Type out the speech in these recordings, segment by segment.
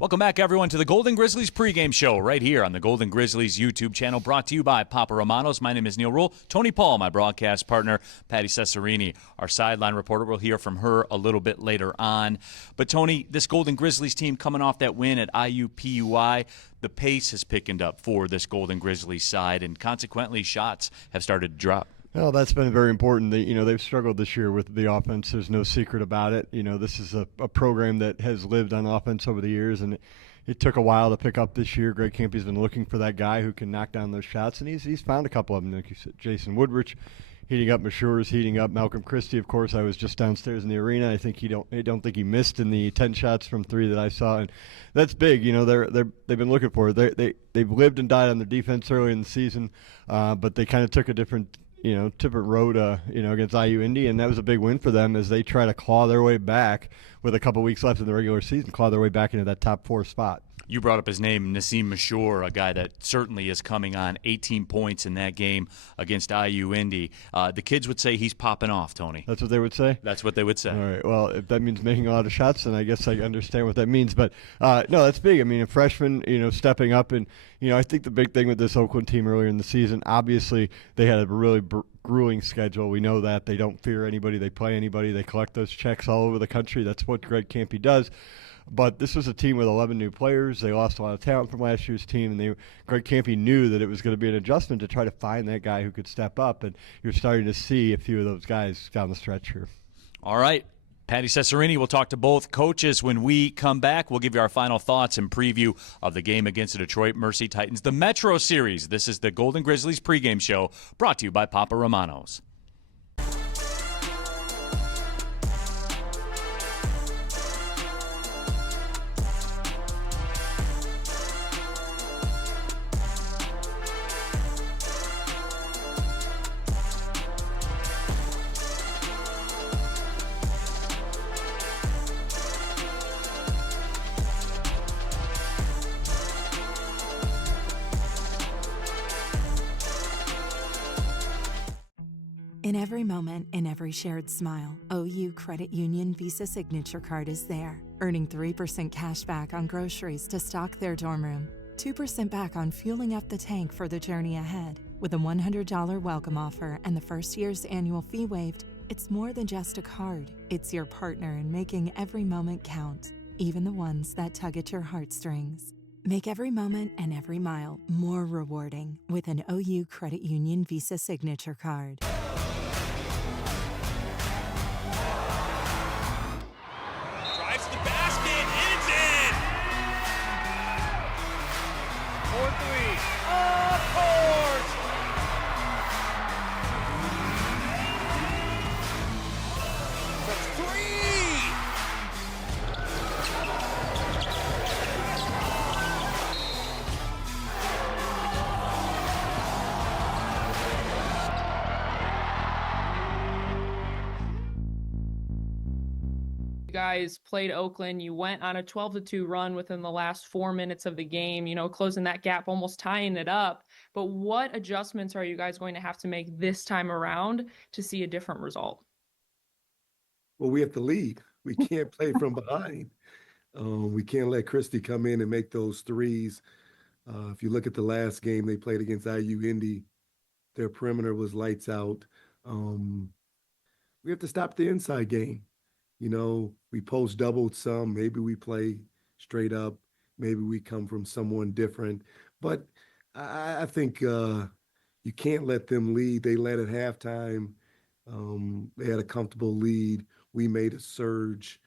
Welcome back, everyone, to the Golden Grizzlies pregame show right here on the Golden Grizzlies YouTube channel, brought to you by Papa Romanos. My name is Neil Rule. Tony Paul, my broadcast partner, Patty Cesarini, our sideline reporter. We'll hear from her a little bit later on. But, Tony, this Golden Grizzlies team coming off that win at IUPUI, the pace has picked up for this Golden Grizzlies side, and consequently shots have started to drop. Well, that's been very important. They've struggled this year with the offense. There's no secret about it. This is a program that has lived on offense over the years, and it took a while to pick up this year. Greg Campy's been looking for that guy who can knock down those shots, and he's found a couple of them. Like you said, Jason Woodrich heating up, Mashour's heating up, Malcolm Christie, of course. I was just downstairs in the arena. I don't think he missed in the 10 shots from three that I saw, and that's big. They've been looking for it. They've lived and died on their defense early in the season, but they kind of took a different road, against IU Indy, and that was a big win for them as they try to claw their way back with a couple weeks left in the regular season, claw their way back into that top 4 spot. You brought up his name, Nassim Mashour, a guy that certainly is coming on 18 points in that game against IU Indy. The kids would say he's popping off, Tony. That's what they would say? That's what they would say. All right. Well, if that means making a lot of shots, then I guess I understand what that means. But, no, that's big. I mean, a freshman, stepping up. And, I think the big thing with this Oakland team earlier in the season, obviously they had a really grueling schedule. We know that. They don't fear anybody. They play anybody. They collect those checks all over the country. That's what Greg Campy does. But this was a team with 11 new players. They lost a lot of talent from last year's team, and Greg Campy knew that it was going to be an adjustment to try to find that guy who could step up, and you're starting to see a few of those guys down the stretch here. All right. Patty Cesarini will talk to both coaches when we come back. We'll give you our final thoughts and preview of the game against the Detroit Mercy Titans, the Metro Series. This is the Golden Grizzlies pregame show brought to you by Papa Romanos. In every moment, in every shared smile, OU Credit Union Visa Signature Card is there, earning 3% cash back on groceries to stock their dorm room, 2% back on fueling up the tank for the journey ahead. With a $100 welcome offer and the first year's annual fee waived, it's more than just a card. It's your partner in making every moment count, even the ones that tug at your heartstrings. Make every moment and every mile more rewarding with an OU Credit Union Visa Signature Card. The basket, it's in! 4-3, of course! That's 3! You guys played Oakland. You went on a 12-2 run within the last 4 minutes of the game, closing that gap, almost tying it up. But what adjustments are you guys going to have to make this time around to see a different result? Well, we have to lead. We can't play from behind. We can't let Christie come in and make those threes. If you look at the last game they played against IU Indy, their perimeter was lights out. We have to stop the inside game. We post doubled some. Maybe we play straight up. Maybe we come from someone different. But I think you can't let them lead. They led at halftime. They had a comfortable lead. We made a surge.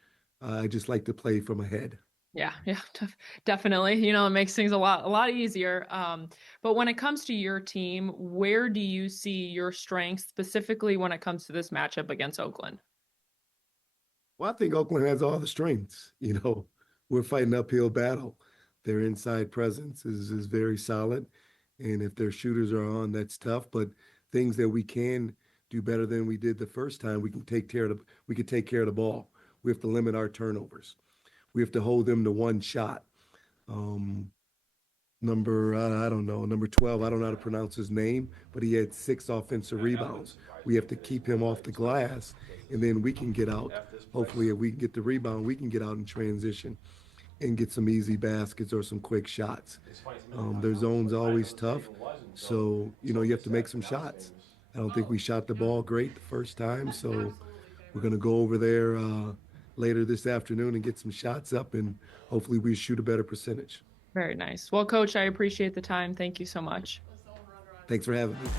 I just like to play from ahead. Yeah, definitely. It makes things a lot easier. But when it comes to your team, where do you see your strengths specifically when it comes to this matchup against Oakland? Well, I think Oakland has all the strengths. We're fighting uphill battle. Their inside presence is very solid. And if their shooters are on, that's tough. But things that we can do better than we did the first time, we can take care of the ball. We have to limit our turnovers. We have to hold them to one shot. Number 12, I don't know how to pronounce his name, but he had 6 offensive rebounds. We have to keep him off the glass, and then we can get out. Hopefully, if we can get the rebound, we can get out in transition. and get some easy baskets or some quick shots. Their zone's always tough, so you have to make some shots. I don't think we shot the ball great the first time, so we're going to go over there later this afternoon and get some shots up, and hopefully we shoot a better percentage. Very nice. Well, Coach, I appreciate the time. Thank you so much. Thanks for having me.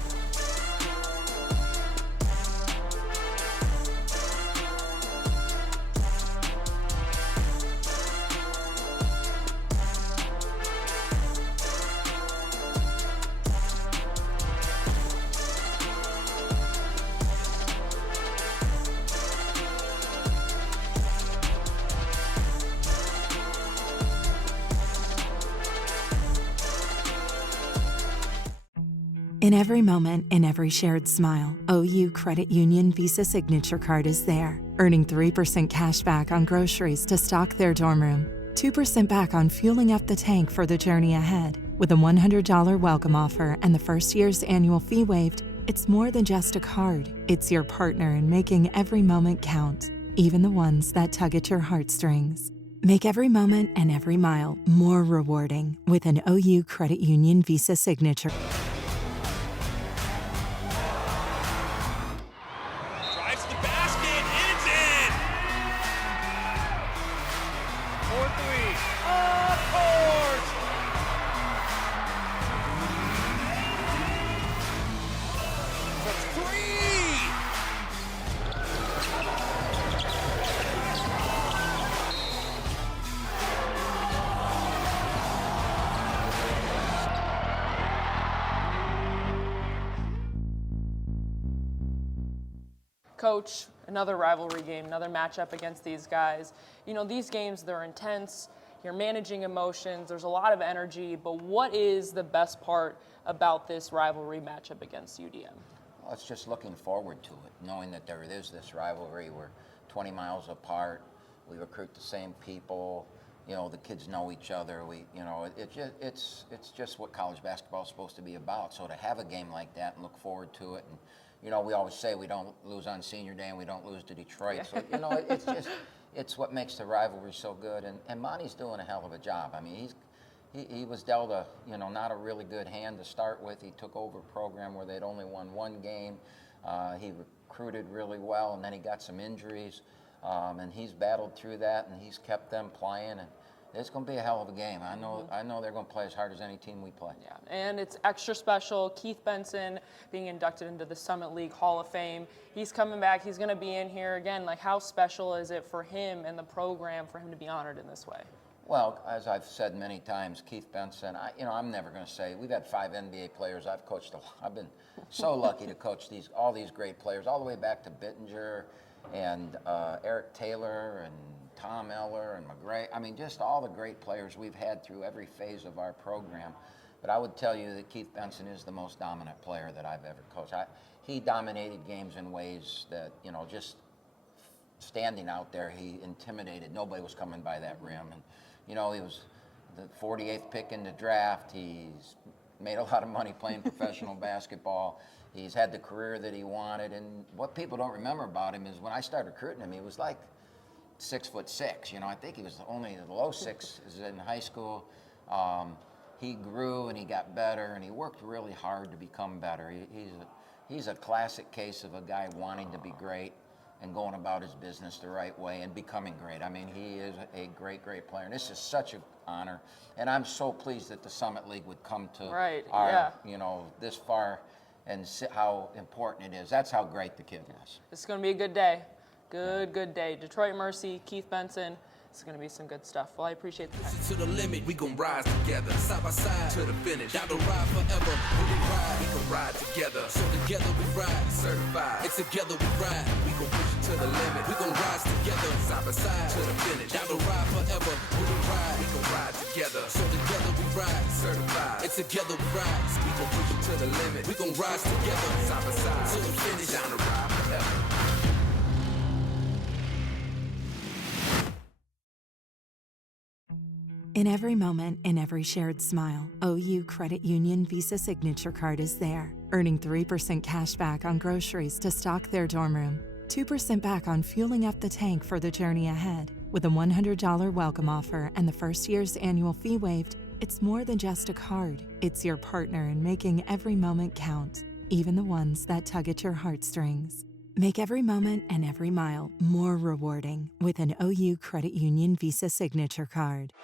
In every moment, in every shared smile, OU Credit Union Visa Signature Card is there, earning 3% cash back on groceries to stock their dorm room, 2% back on fueling up the tank for the journey ahead. With a $100 welcome offer and the first year's annual fee waived, it's more than just a card. It's your partner in making every moment count, even the ones that tug at your heartstrings. Make every moment and every mile more rewarding with an OU Credit Union Visa Signature. Drives to the basket, and it's in! 4-3. Of course! That's three! Coach, another rivalry game, another matchup against these guys. You know, these games, they're intense. You're managing emotions. There's a lot of energy. But what is the best part about this rivalry matchup against UDM? Well, it's just looking forward to it, knowing that there is this rivalry. We're 20 miles apart. We recruit the same people. You know, the kids know each other. It's just what college basketball is supposed to be about. So to have a game like that and look forward to it, and we always say we don't lose on Senior Day and we don't lose to Detroit. So it's what makes the rivalry so good. And Monty's doing a hell of a job. I mean, he was dealt a not a really good hand to start with. He took over a program where they'd only won one game. He recruited really well, and then he got some injuries. And he's battled through that, and he's kept them playing. And it's going to be a hell of a game. I know they're going to play as hard as any team we play. Yeah, and it's extra special. Keith Benson being inducted into the Summit League Hall of Fame. He's coming back. He's going to be in here again. Like, how special is it for him and the program for him to be honored in this way? Well, as I've said many times, Keith Benson, I'm never going to say, we've had 5 NBA players I've coached. I've been so lucky to coach all these great players, all the way back to Bittinger and Eric Taylor and Tom Eller and McGray. I mean, just all the great players we've had through every phase of our program. But I would tell you that Keith Benson is the most dominant player that I've ever coached. He dominated games in ways that, just standing out there, he intimidated. Nobody was coming by that rim. And, he was the 48th pick in the draft. He's made a lot of money playing professional basketball. He's had the career that he wanted. And what people don't remember about him is when I started recruiting him, he was like 6'6". I think he was only the low 6s in high school. He grew and he got better, and he worked really hard to become better. He's a classic case of a guy wanting to be great and going about his business the right way and becoming great. I mean, he is a great, great player. And this is such an honor. And I'm so pleased that the Summit League would come to this far and see how important it is. That's how great the kid is. It's going to be a good day. Good day. Detroit Mercy, Keith Benson. It's going to be some good stuff. Well, I appreciate the time. To the limit, we gon' rise together, side by side to the finish. Down the ride forever, we can ride together. So together we ride, certified. And together we ride, we gon' push it to the limit. We gon' rise together, side by side to the finish. Down the ride forever, we gon' ride together. So together we ride, certified. And together we ride, we gon' push it to the limit. We gon' rise together, side by side to the finish. Down the ride forever. In every moment, in every shared smile, OU Credit Union Visa Signature Card is there, earning 3% cash back on groceries to stock their dorm room, 2% back on fueling up the tank for the journey ahead. With a $100 welcome offer and the first year's annual fee waived, it's more than just a card. It's your partner in making every moment count, even the ones that tug at your heartstrings. Make every moment and every mile more rewarding with an OU Credit Union Visa Signature Card.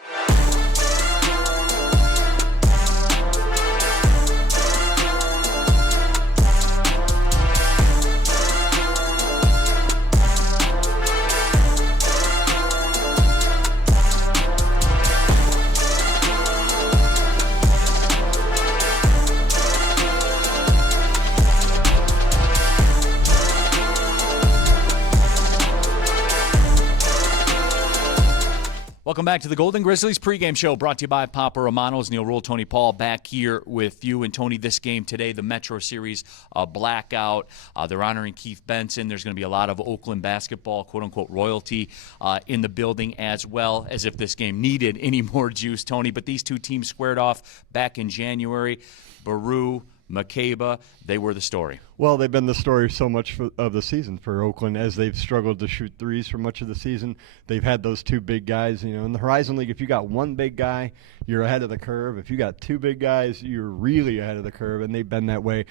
Welcome back to the Golden Grizzlies pregame show, brought to you by Papa Romano's. Neil Rule, Tony Paul back here with you. And Tony, this game today, the Metro Series blackout. They're honoring Keith Benson. There's going to be a lot of Oakland basketball, quote-unquote, royalty in the building, as well as if this game needed any more juice, Tony. But these two teams squared off back in January. Baru, McCabe, they were the story. Well, they've been the story so much of the season for Oakland as they've struggled to shoot threes for much of the season. They've had those two big guys. You know, in the Horizon League, if you got one big guy, you're ahead of the curve. If you got two big guys, you're really ahead of the curve, and they've been that way.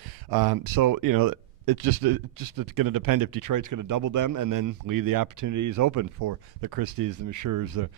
So, you know, it's just going to depend if Detroit's going to double them and then leave the opportunities open for the Christies, the Mashurs,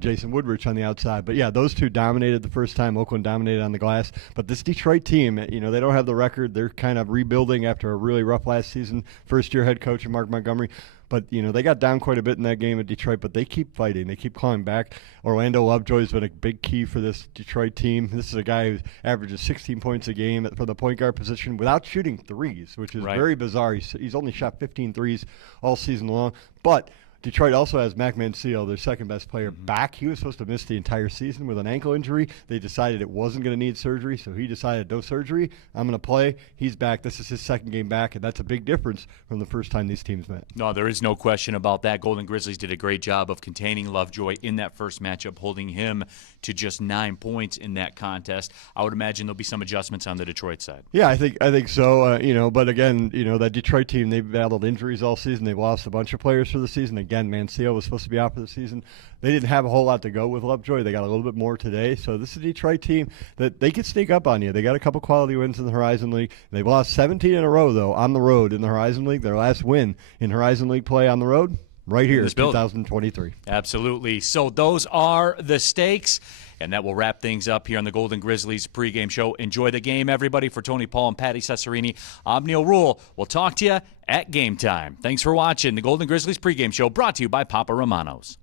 Jason Woodrich on the outside. But, yeah, those two dominated the first time. Oakland dominated on the glass. But this Detroit team, you know, they don't have the record. They're kind of rebuilding after a really rough last season. First-year head coach Mark Montgomery. But, you know, they got down quite a bit in that game at Detroit, but they keep fighting. They keep clawing back. Orlando Lovejoy's been a big key for this Detroit team. This is a guy who averages 16 points a game for the point guard position without shooting threes, which is very bizarre. He's only shot 15 threes all season long. But Detroit also has Mac Mancio, their second-best player, back. He was supposed to miss the entire season with an ankle injury. They decided it wasn't going to need surgery, so he decided no surgery. I'm going to play. He's back. This is his second game back, and that's a big difference from the first time these teams met. No, there is no question about that. Golden Grizzlies did a great job of containing Lovejoy in that first matchup, holding him to just 9 points in that contest. I would imagine there'll be some adjustments on the Detroit side. Yeah, I think so. You know, but again, you know, that Detroit team, they've battled injuries all season. They've lost a bunch of players for the season. Again, Mancio was supposed to be out for the season. They didn't have a whole lot to go with Lovejoy. They got a little bit more today. So this is a Detroit team that they could sneak up on you. They got a couple quality wins in the Horizon League. They've lost 17 in a row, though, on the road in the Horizon League. Their last win in Horizon League play on the road, right here, 2023. Absolutely. So those are the stakes. And that will wrap things up here on the Golden Grizzlies pregame show. Enjoy the game, everybody. For Tony Paul and Patty Cesarini, I'm Neil Rule. We'll talk to you at game time. Thanks for watching the Golden Grizzlies pregame show, brought to you by Papa Romano's.